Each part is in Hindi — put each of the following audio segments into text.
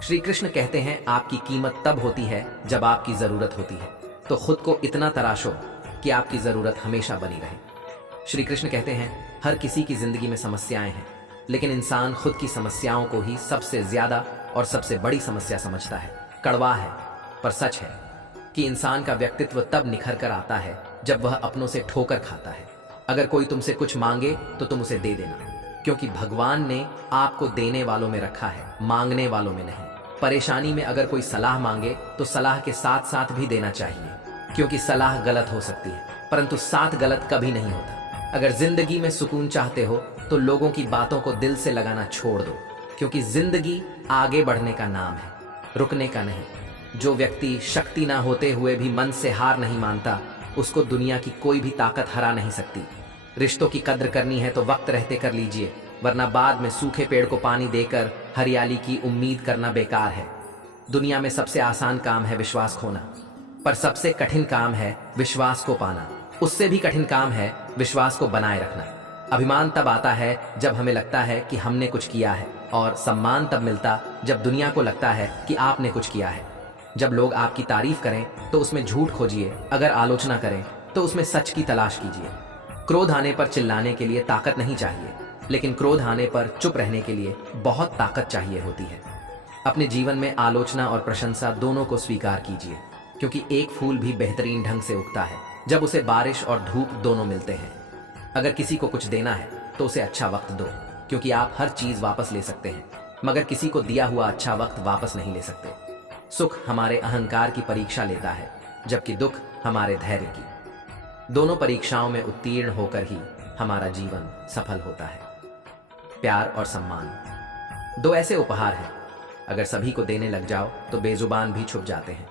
श्री कृष्ण कहते हैं आपकी कीमत तब होती है जब आपकी जरूरत होती है, तो खुद को इतना तराशो कि आपकी जरूरत हमेशा बनी रहे। श्री कृष्ण कहते हैं हर किसी की जिंदगी में समस्याएं हैं, लेकिन इंसान खुद की समस्याओं को ही सबसे ज्यादा और सबसे बड़ी समस्या समझता है। कड़वा है पर सच है कि इंसान का व्यक्तित्व तब निखर कर आता है जब वह अपनों से ठोकर खाता है। अगर कोई तुमसे कुछ मांगे तो तुम उसे दे देना, क्योंकि भगवान ने आपको देने वालों में रखा है, मांगने वालों में नहीं। परेशानी में अगर कोई सलाह मांगे तो सलाह के साथ साथ भी देना चाहिए, क्योंकि सलाह गलत हो सकती है परंतु साथ गलत कभी नहीं होता। अगर जिंदगी में सुकून चाहते हो तो लोगों की बातों को दिल से लगाना छोड़ दो, क्योंकि जिंदगी आगे बढ़ने का नाम है, रुकने का नहीं। जो व्यक्ति शक्ति ना होते हुए भी मन से हार नहीं मानता, उसको दुनिया की कोई भी ताकत हरा नहीं सकती। रिश्तों की कद्र करनी है तो वक्त रहते कर लीजिए, वरना बाद में सूखे पेड़ को पानी देकर हरियाली की उम्मीद करना बेकार है। दुनिया में सबसे आसान काम है विश्वास खोना, पर सबसे कठिन काम है विश्वास को पाना। उससे भी कठिन काम है विश्वास को बनाए रखना। अभिमान तब आता है जब हमें लगता है कि हमने कुछ किया है, और सम्मान तब मिलता जब दुनिया को लगता है कि आपने कुछ किया है। जब लोग आपकी तारीफ करें तो उसमें झूठ खोजिए, अगर आलोचना करें तो उसमें सच की तलाश कीजिए। क्रोध आने पर चिल्लाने के लिए ताकत नहीं चाहिए, लेकिन क्रोध आने पर चुप रहने के लिए बहुत ताकत चाहिए होती है। अपने जीवन में आलोचना और प्रशंसा दोनों को स्वीकार कीजिए, क्योंकि एक फूल भी बेहतरीन ढंग से उगता है जब उसे बारिश और धूप दोनों मिलते हैं। अगर किसी को कुछ देना है तो उसे अच्छा वक्त दो, क्योंकि आप हर चीज वापस ले सकते हैं, मगर किसी को दिया हुआ अच्छा वक्त वापस नहीं ले सकते। सुख हमारे अहंकार की परीक्षा लेता है, जबकि दुख हमारे धैर्य की। दोनों परीक्षाओं में उत्तीर्ण होकर ही हमारा जीवन सफल होता है। प्यार और सम्मान दो ऐसे उपहार हैं, अगर सभी को देने लग जाओ तो बेजुबान भी छुप जाते हैं।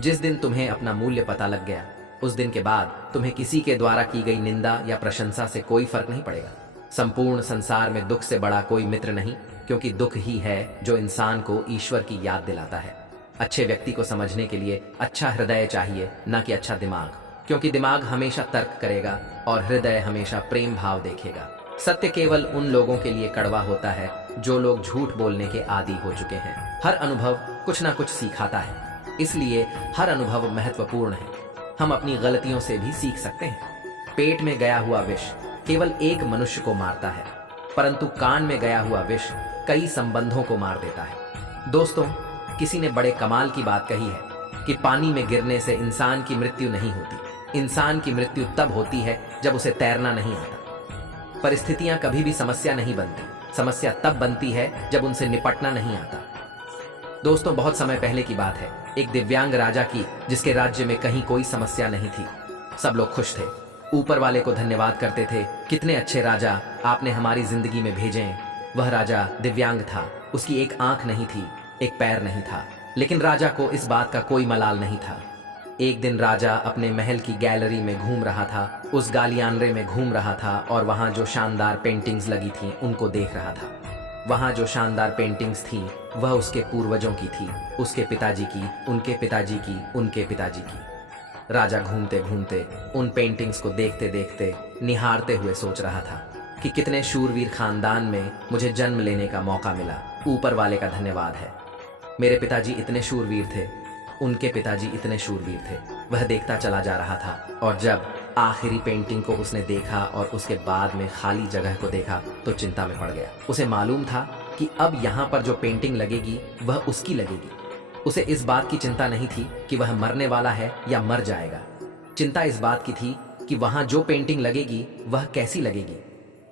जिस दिन तुम्हें अपना मूल्य पता लग गया, उस दिन के बाद तुम्हें किसी के द्वारा की गई निंदा या प्रशंसा से कोई फर्क नहीं पड़ेगा। संपूर्ण संसार में दुख से बड़ा कोई मित्र नहीं, क्योंकि दुख ही है जो इंसान को ईश्वर की याद दिलाता है। अच्छे व्यक्ति को समझने के लिए अच्छा हृदय चाहिए, न कि अच्छा दिमाग, क्योंकि दिमाग हमेशा तर्क करेगा और हृदय हमेशा प्रेम भाव देखेगा। सत्य केवल उन लोगों के लिए कड़वा होता है जो लोग झूठ बोलने के आदी हो चुके हैं। हर अनुभव कुछ ना कुछ सिखाता है, इसलिए हर अनुभव महत्वपूर्ण है। हम अपनी गलतियों से भी सीख सकते हैं। पेट में गया हुआ विष केवल एक मनुष्य को मारता है, परंतु कान में गया हुआ विष कई संबंधों को मार देता है। दोस्तों, किसी ने बड़े कमाल की बात कही है कि पानी में गिरने से इंसान की मृत्यु नहीं होती, इंसान की मृत्यु तब होती है जब उसे तैरना नहीं आता। परिस्थितियां कभी भी समस्या नहीं बनती, समस्या तब बनती है जब उनसे निपटना नहीं आता। दोस्तों, बहुत समय पहले की बात है, एक दिव्यांग राजा की, जिसके राज्य में कहीं कोई समस्या नहीं थी। सब लोग खुश थे, ऊपर वाले को धन्यवाद करते थे, कितने अच्छे राजा आपने हमारी जिंदगी में भेजे। वह राजा दिव्यांग था, उसकी एक आंख नहीं थी, एक पैर नहीं था, लेकिन राजा को इस बात का कोई मलाल नहीं था। एक दिन राजा अपने महल की गैलरी में घूम रहा था, उस गालियानरे में घूम रहा था और वहां जो शानदार पेंटिंग्स लगी थीं उनको देख रहा था। वहां जो शानदार पेंटिंग्स थीं वह उसके पूर्वजों की थी, उसके पिताजी की, उनके पिताजी की, उनके पिताजी की। राजा घूमते घूमते उन पेंटिंग्स को देखते देखते, निहारते हुए सोच रहा था कि कितने शूरवीर खानदान में मुझे जन्म लेने का मौका मिला। ऊपर वाले का धन्यवाद है। मेरे पिताजी इतने शूरवीर थे, उनके पिताजी इतने शूरवीर थे। वह देखता चला जा रहा था, और जब आखिरी पेंटिंग को उसने देखा और उसके बाद में खाली जगह को देखा तो चिंता में पड़ गया। उसे मालूम था कि अब यहाँ पर जो पेंटिंग लगेगी वह उसकी लगेगी। उसे इस बात की चिंता नहीं थी कि वह मरने वाला है या मर जाएगा। चिंता इस बात की थी कि वहां जो पेंटिंग लगेगी वह कैसी लगेगी।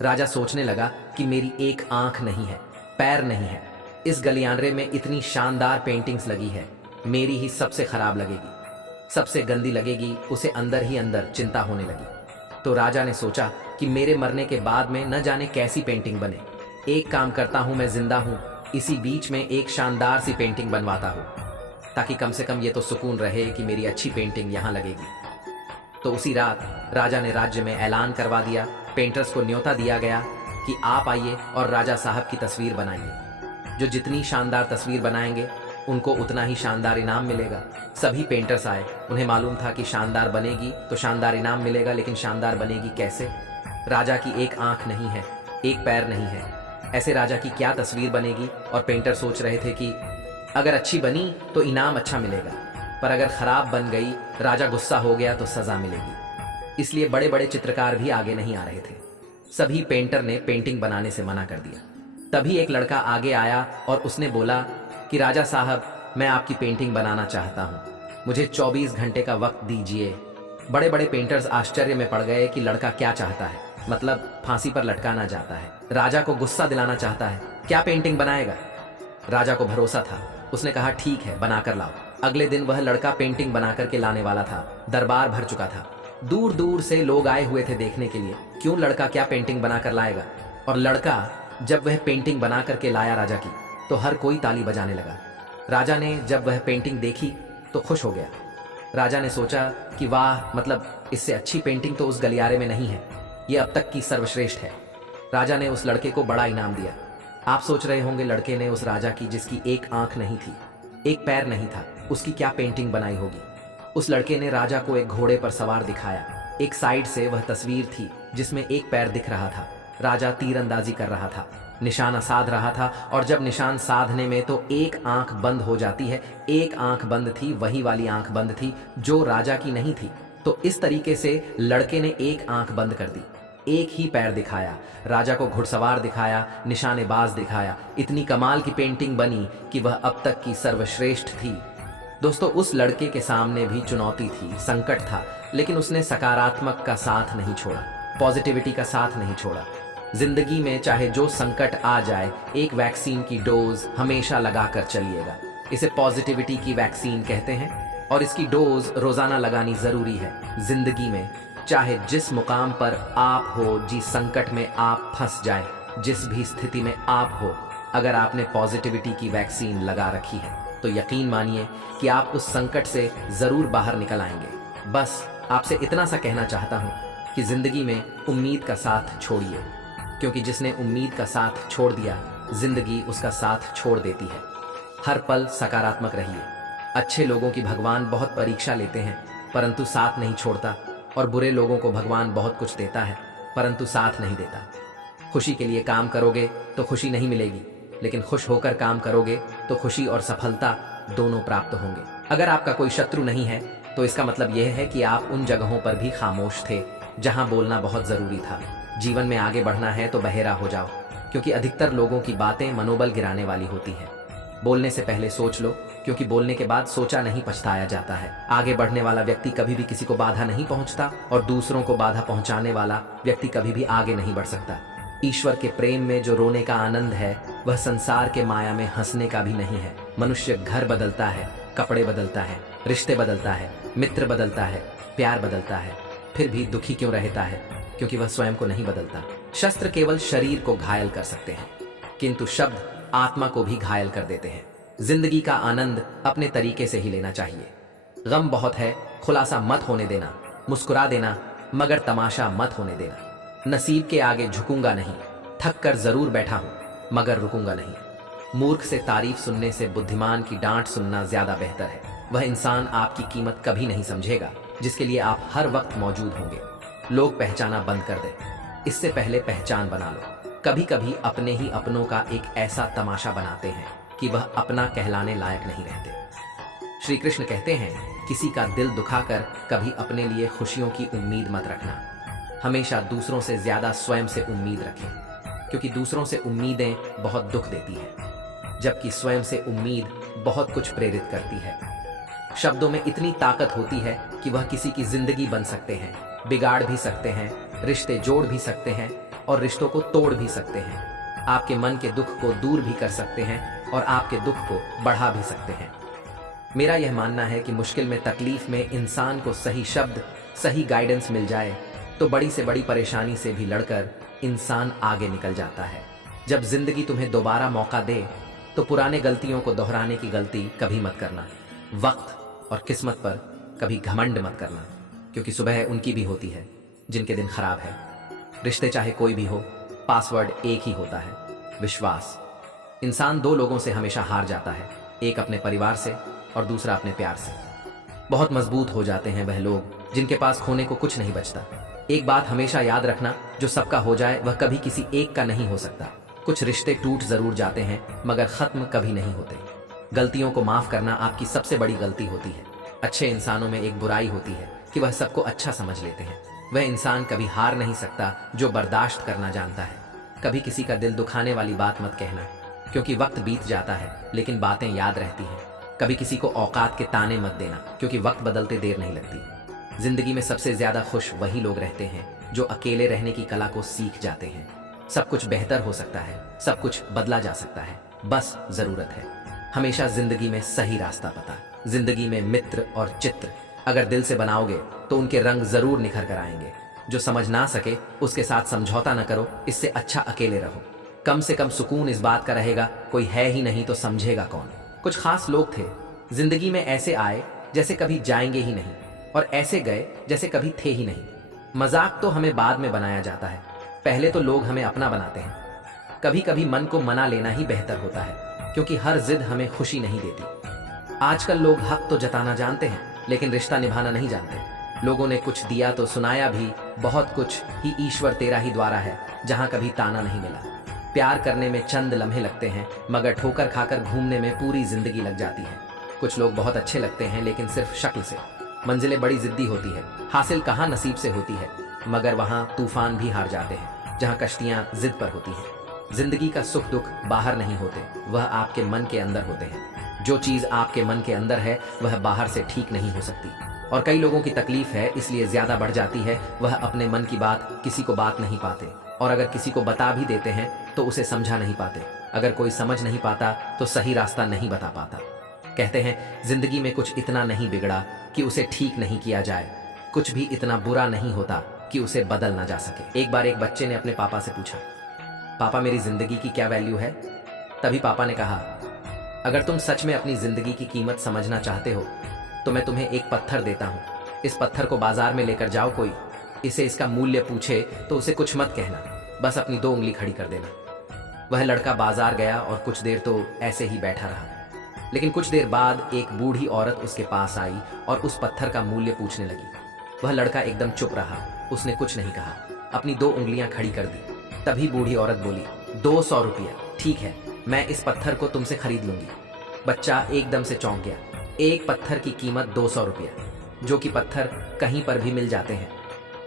राजा सोचने लगा कि मेरी एक आंख नहीं है, पैर नहीं है, इस गलियानरे में इतनी शानदार पेंटिंग्स लगी है, मेरी ही सबसे खराब लगेगी, सबसे गंदी लगेगी। उसे अंदर ही अंदर चिंता होने लगी। तो राजा ने सोचा कि मेरे मरने के बाद में न जाने कैसी पेंटिंग बने। एक काम करता हूं, मैं जिंदा हूं, इसी बीच में एक शानदार सी पेंटिंग बनवाता हूं, ताकि कम से कम ये तो सुकून रहे कि मेरी अच्छी पेंटिंग यहां लगेगी। तो उसी रात राजा ने राज्य में ऐलान करवा दिया, पेंटर्स को न्योता दिया गया कि आप आइए और राजा साहब की तस्वीर बनाइए। जो जितनी शानदार तस्वीर बनाएंगे उनको उतना ही शानदार इनाम मिलेगा। सभी पेंटर्स आए, उन्हें मालूम था कि शानदार बनेगी तो शानदार इनाम मिलेगा, लेकिन शानदार बनेगी कैसे? राजा की एक आंख नहीं है, एक पैर नहीं है, ऐसे राजा की क्या तस्वीर बनेगी? और पेंटर सोच रहे थे कि अगर अच्छी बनी तो इनाम अच्छा मिलेगा, पर अगर खराब बन गई, राजा गुस्सा हो गया तो सजा मिलेगी। इसलिए बड़े बड़े चित्रकार भी आगे नहीं आ रहे थे। सभी पेंटर ने पेंटिंग बनाने से मना कर दिया। तभी एक लड़का आगे आया और उसने बोला कि राजा साहब, मैं आपकी पेंटिंग बनाना चाहता हूँ, मुझे 24 घंटे का वक्त दीजिए। बड़े बड़े पेंटर्स आश्चर्य में पड़ गए कि लड़का क्या चाहता है, मतलब फांसी पर लटकाना चाहता है, राजा को गुस्सा दिलाना चाहता है, क्या पेंटिंग बनाएगा। राजा को भरोसा था, उसने कहा ठीक है, बनाकर लाओ। अगले दिन वह लड़का पेंटिंग बना करके लाने वाला था। दरबार भर चुका था, दूर दूर से लोग आए हुए थे देखने के लिए, क्यों लड़का क्या पेंटिंग बनाकर लाएगा। और लड़का जब वह पेंटिंग बना करके लाया राजा की, तो हर कोई ताली बजाने लगा। राजा ने जब वह पेंटिंग देखी तो खुश हो गया। राजा ने सोचा कि वाह, मतलब इससे अच्छी पेंटिंग तो उस गलियारे में नहीं है, ये अब तक की सर्वश्रेष्ठ है। राजा ने उस लड़के को बड़ा इनाम दिया। आप सोच रहे होंगे लड़के ने उस राजा की, जिसकी एक आंख नहीं थी, एक पैर नहीं था, उसकी क्या पेंटिंग बनाई होगी। उस लड़के ने राजा को एक घोड़े पर सवार दिखाया। एक साइड से वह तस्वीर थी जिसमें एक पैर दिख रहा था। राजा तीरंदाजी कर रहा था, निशाना साध रहा था, और जब निशान साधने में तो एक आंख बंद हो जाती है। एक आंख बंद थी, वही वाली आंख बंद थी जो राजा की नहीं थी। तो इस तरीके से लड़के ने एक आंख बंद कर दी, एक ही पैर दिखाया, राजा को घुड़सवार दिखाया, निशानेबाज दिखाया। इतनी कमाल की पेंटिंग बनी कि वह अब तक की सर्वश्रेष्ठ थी। दोस्तों, उस लड़के के सामने भी चुनौती थी, संकट था, लेकिन उसने सकारात्मक का साथ नहीं छोड़ा, पॉजिटिविटी का साथ नहीं छोड़ा। जिंदगी में चाहे जो संकट आ जाए, एक वैक्सीन की डोज हमेशा लगाकर चलिएगा। इसे पॉजिटिविटी की वैक्सीन कहते हैं, और इसकी डोज रोजाना लगानी जरूरी है। जिंदगी में चाहे जिस मुकाम पर आप हो, जिस संकट में आप फंस जाए, जिस भी स्थिति में आप हो, अगर आपने पॉजिटिविटी की वैक्सीन लगा रखी है तो यकीन मानिए कि आप उस संकट से जरूर बाहर निकल आएंगे। बस आपसे इतना सा कहना चाहता हूं कि जिंदगी में उम्मीद का साथ छोड़िए, क्योंकि जिसने उम्मीद का साथ छोड़ दिया, जिंदगी उसका साथ छोड़ देती है। हर पल सकारात्मक रहिए। अच्छे लोगों की भगवान बहुत परीक्षा लेते हैं, परंतु साथ नहीं छोड़ता, और बुरे लोगों को भगवान बहुत कुछ देता है, परंतु साथ नहीं देता। खुशी के लिए काम करोगे तो खुशी नहीं मिलेगी, लेकिन खुश होकर काम करोगे तो खुशी और सफलता दोनों प्राप्त होंगे। अगर आपका कोई शत्रु नहीं है तो इसका मतलब यह है कि आप उन जगहों पर भी खामोश थे जहां बोलना बहुत जरूरी था। जीवन में आगे बढ़ना है तो बहेरा हो जाओ, क्योंकि अधिकतर लोगों की बातें मनोबल गिराने वाली होती है। बोलने से पहले सोच लो, क्योंकि बोलने के बाद सोचा नहीं पछताया जाता है। आगे बढ़ने वाला व्यक्ति कभी भी किसी को बाधा नहीं पहुंचता, और दूसरों को बाधा पहुंचाने वाला व्यक्ति कभी भी आगे नहीं बढ़ सकता। ईश्वर के प्रेम में जो रोने का आनंद है, वह संसार के माया में हंसने का भी नहीं है। मनुष्य घर बदलता है, कपड़े बदलता है, रिश्ते बदलता है, मित्र बदलता है, प्यार बदलता है, फिर भी दुखी क्यों रहता है? क्योंकि वह स्वयं को नहीं बदलता। शस्त्र केवल शरीर को घायल कर सकते हैं, किंतु शब्द आत्मा को भी घायल कर देते हैं। जिंदगी का आनंद अपने तरीके से ही लेना चाहिए। गम बहुत है, खुलासा मत होने देना। मुस्कुरा देना, मगर तमाशा मत होने देना। नसीब के आगे झुकूंगा नहीं, थक कर जरूर बैठा हूं, मगर रुकूंगा नहीं। मूर्ख से तारीफ सुनने से बुद्धिमान की डांट सुनना ज्यादा बेहतर है। वह इंसान आपकी कीमत कभी नहीं समझेगा जिसके लिए आप हर वक्त मौजूद होंगे। लोग पहचाना बंद कर दे, इससे पहले पहचान बना लो। कभी कभी अपने ही अपनों का एक ऐसा तमाशा बनाते हैं कि वह अपना कहलाने लायक नहीं रहते। श्री कृष्ण कहते हैं, किसी का दिल दुखाकर कभी अपने लिए खुशियों की उम्मीद मत रखना। हमेशा दूसरों से ज्यादा स्वयं से उम्मीद रखें, क्योंकि दूसरों से उम्मीदें बहुत दुख देती हैं, जबकि स्वयं से उम्मीद बहुत कुछ प्रेरित करती है। शब्दों में इतनी ताकत होती है कि वह किसी की जिंदगी बन सकते हैं, बिगाड़ भी सकते हैं, रिश्ते जोड़ भी सकते हैं, और रिश्तों को तोड़ भी सकते हैं। आपके मन के दुख को दूर भी कर सकते हैं, और आपके दुख को बढ़ा भी सकते हैं। मेरा यह मानना है कि मुश्किल में, तकलीफ में इंसान को सही शब्द, सही गाइडेंस मिल जाए तो बड़ी से बड़ी परेशानी से भी लड़कर इंसान आगे निकल जाता है। जब जिंदगी तुम्हें दोबारा मौका दे तो पुराने गलतियों को दोहराने की गलती कभी मत करना। वक्त और किस्मत पर कभी घमंड मत करना, क्योंकि सुबह उनकी भी होती है जिनके दिन खराब है। रिश्ते चाहे कोई भी हो, पासवर्ड एक ही होता है, विश्वास। इंसान दो लोगों से हमेशा हार जाता है, एक अपने परिवार से और दूसरा अपने प्यार से। बहुत मजबूत हो जाते हैं वह लोग जिनके पास खोने को कुछ नहीं बचता। एक बात हमेशा याद रखना, जो सबका हो जाए वह कभी किसी एक का नहीं हो सकता। कुछ रिश्ते टूट जरूर जाते हैं, मगर खत्म कभी नहीं होते। गलतियों को माफ करना आपकी सबसे बड़ी गलती होती है। अच्छे इंसानों में एक बुराई होती है कि वह सबको अच्छा समझ लेते हैं। वह इंसान कभी हार नहीं सकता जो बर्दाश्त करना जानता है। कभी किसी का दिल दुखाने वाली बात मत कहना, क्योंकि वक्त बीत जाता है लेकिन बातें याद रहती हैं। कभी किसी को औकात के ताने मत देना, क्योंकि वक्त बदलते देर नहीं लगती। जिंदगी में सबसे ज्यादा खुश वही लोग रहते हैं जो अकेले रहने की कला को सीख जाते हैं। सब कुछ बेहतर हो सकता है, सब कुछ बदला जा सकता है, बस जरूरत है हमेशा जिंदगी में सही रास्ता पता। जिंदगी में मित्र और चित्र अगर दिल से बनाओगे तो उनके रंग जरूर निखर कर आएंगे। जो समझ ना सके उसके साथ समझौता न करो, इससे अच्छा अकेले रहो। कम से कम सुकून इस बात का रहेगा कोई है ही नहीं तो समझेगा कौन। कुछ खास लोग थे जिंदगी में, ऐसे आए जैसे कभी जाएंगे ही नहीं, और ऐसे गए जैसे कभी थे ही नहीं। मजाक तो हमें बाद में बनाया जाता है, पहले तो लोग हमें अपना बनाते हैं। कभी कभी मन को मना लेना ही बेहतर होता है, क्योंकि हर जिद हमें खुशी नहीं देती। आजकल लोग हक तो जताना जानते हैं लेकिन रिश्ता निभाना नहीं जानते। लोगों ने कुछ दिया तो सुनाया भी, बहुत कुछ ही ईश्वर तेरा ही द्वारा है, जहां कभी ताना नहीं मिला। प्यार करने में चंद लम्हे लगते हैं, मगर ठोकर खाकर घूमने में पूरी जिंदगी लग जाती है। कुछ लोग बहुत अच्छे लगते हैं लेकिन सिर्फ शक्ल से। मंजिलें बड़ी जिद्दी होती है, हासिल कहाँ नसीब से होती है, मगर वहां तूफान भी हार जाते हैं जहां कश्तियां जिद पर होती हैं। जिंदगी का सुख दुख बाहर नहीं होते, वह आपके मन के अंदर होते हैं। जो चीज आपके मन के अंदर है वह बाहर से ठीक नहीं हो सकती। और कई लोगों की तकलीफ है इसलिए ज्यादा बढ़ जाती है, वह अपने मन की बात किसी को बात नहीं पाते, और अगर किसी को बता भी देते हैं तो उसे समझा नहीं पाते। अगर कोई समझ नहीं पाता तो सही रास्ता नहीं बता पाता। कहते हैं जिंदगी में कुछ इतना नहीं बिगड़ा कि उसे ठीक नहीं किया जाए, कुछ भी इतना बुरा नहीं होता कि उसे बदल ना जा सके। एक बार एक बच्चे ने अपने पापा से पूछा, पापा मेरी जिंदगी की क्या वैल्यू है? तभी पापा ने कहा, अगर तुम सच में अपनी जिंदगी की कीमत समझना चाहते हो तो मैं तुम्हें एक पत्थर देता हूं। इस पत्थर को बाजार में लेकर जाओ, कोई इसे इसका मूल्य पूछे तो उसे कुछ मत कहना, बस अपनी 2 उंगली खड़ी कर देना। वह लड़का बाजार गया और कुछ देर तो ऐसे ही बैठा रहा, लेकिन कुछ देर बाद एक बूढ़ी औरत उसके पास आई और उस पत्थर का मूल्य पूछने लगी। वह लड़का एकदम चुप रहा, उसने कुछ नहीं कहा, अपनी 2 उंगलियां खड़ी कर दी। तभी बूढ़ी औरत बोली, 200 रुपया, ठीक है, मैं इस पत्थर को तुमसे खरीद लूंगी। बच्चा एकदम से चौंक गया। एक पत्थर की कीमत 200 रुपया, जो कि पत्थर कहीं पर भी मिल जाते हैं।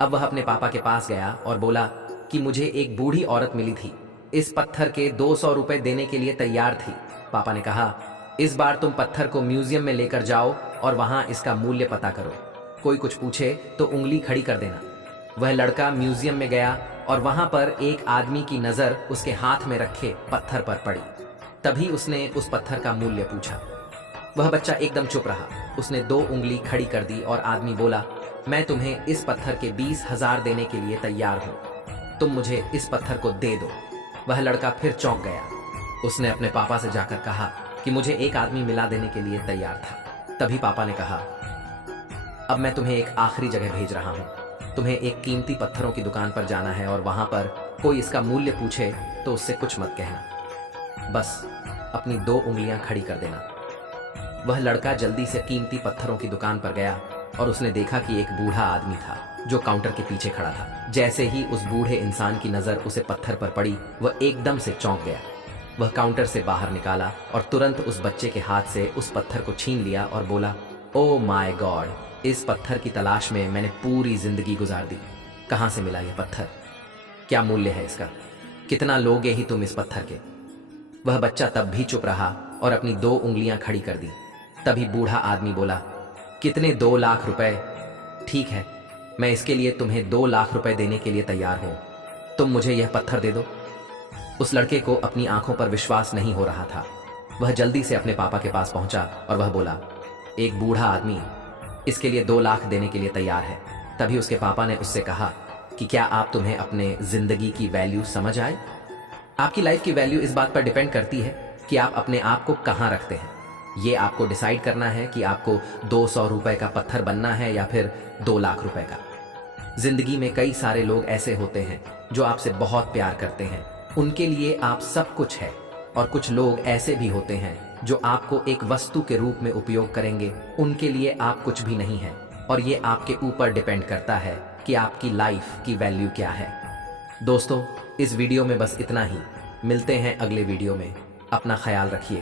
अब वह अपने पापा के पास गया और बोला कि मुझे एक बूढ़ी औरत मिली थी, इस पत्थर के 200 रुपए देने के लिए तैयार थी। पापा ने कहा, इस बार तुम पत्थर को म्यूजियम में लेकर जाओ और वहां इसका मूल्य पता करो। कोई कुछ पूछे तो उंगली खड़ी कर देना। वह लड़का म्यूजियम में गया और वहां पर एक आदमी की नजर उसके हाथ में रखे पत्थर पर पड़ी। तभी उसने उस पत्थर का मूल्य पूछा। वह बच्चा एकदम चुप रहा, उसने 2 उंगली खड़ी कर दी और आदमी बोला, मैं तुम्हें इस पत्थर के 20,000 देने के लिए तैयार हूं, तुम मुझे इस पत्थर को दे दो। वह लड़का फिर चौंक गया। उसने अपने पापा से जाकर कहा कि मुझे एक आदमी मिला देने के लिए तैयार था। तभी पापा ने कहा, अब मैं तुम्हें एक आखिरी जगह भेज रहा हूं, तुम्हें एक कीमती पत्थरों की दुकान पर जाना है और वहां पर कोई इसका मूल्य पूछे तो उससे कुछ मत कहना, बस अपनी 2 उंगलियां खड़ी कर देना। वह लड़का जल्दी से कीमती पत्थरों की दुकान पर गया और उसने देखा कि एक बूढ़ा आदमी था जो काउंटर के पीछे खड़ा था। जैसे ही उस बूढ़े इंसान की नजर उसे पत्थर पर पड़ी, वह एकदम से चौंक गया। वह काउंटर से बाहर निकाला और तुरंत उस बच्चे के हाथ से उस पत्थर को छीन लिया और बोला, ओ माय गॉड, इस पत्थर की तलाश में मैंने पूरी जिंदगी गुजार दी। कहां से मिला यह पत्थर? क्या मूल्य है इसका? कितना लोगे ही तुम इस पत्थर के? वह बच्चा तब भी चुप रहा और अपनी 2 उंगलियां खड़ी कर दी। तभी बूढ़ा आदमी बोला, कितने 2 लाख रुपए? ठीक है, मैं इसके लिए तुम्हें 2 लाख रुपए देने के लिए तैयार हूं, तुम मुझे यह पत्थर दे दो। उस लड़के को अपनी आंखों पर विश्वास नहीं हो रहा था। वह जल्दी से अपने पापा के पास पहुंचा और वह बोला, एक बूढ़ा आदमी इसके लिए 2 लाख देने के लिए तैयार है। तभी उसके पापा ने उससे कहा कि क्या आप तुम्हें अपने जिंदगी की वैल्यू समझ आए? आपकी लाइफ की वैल्यू इस बात पर डिपेंड करती है कि आप अपने आप को कहां रखते हैं। ये आपको डिसाइड करना है कि आपको 200 रुपए का पत्थर बनना है या फिर 2 लाख रुपए का। जिंदगी में कई सारे लोग ऐसे होते हैं जो आपसे बहुत प्यार करते हैं, उनके लिए आप सब कुछ है, और कुछ लोग ऐसे भी होते हैं जो आपको एक वस्तु के रूप में उपयोग करेंगे, उनके लिए आप कुछ भी नहीं है। और ये आपके ऊपर डिपेंड करता है कि आपकी लाइफ की वैल्यू क्या है। दोस्तों, इस वीडियो में बस इतना ही। मिलते हैं अगले वीडियो में। अपना ख्याल रखिए।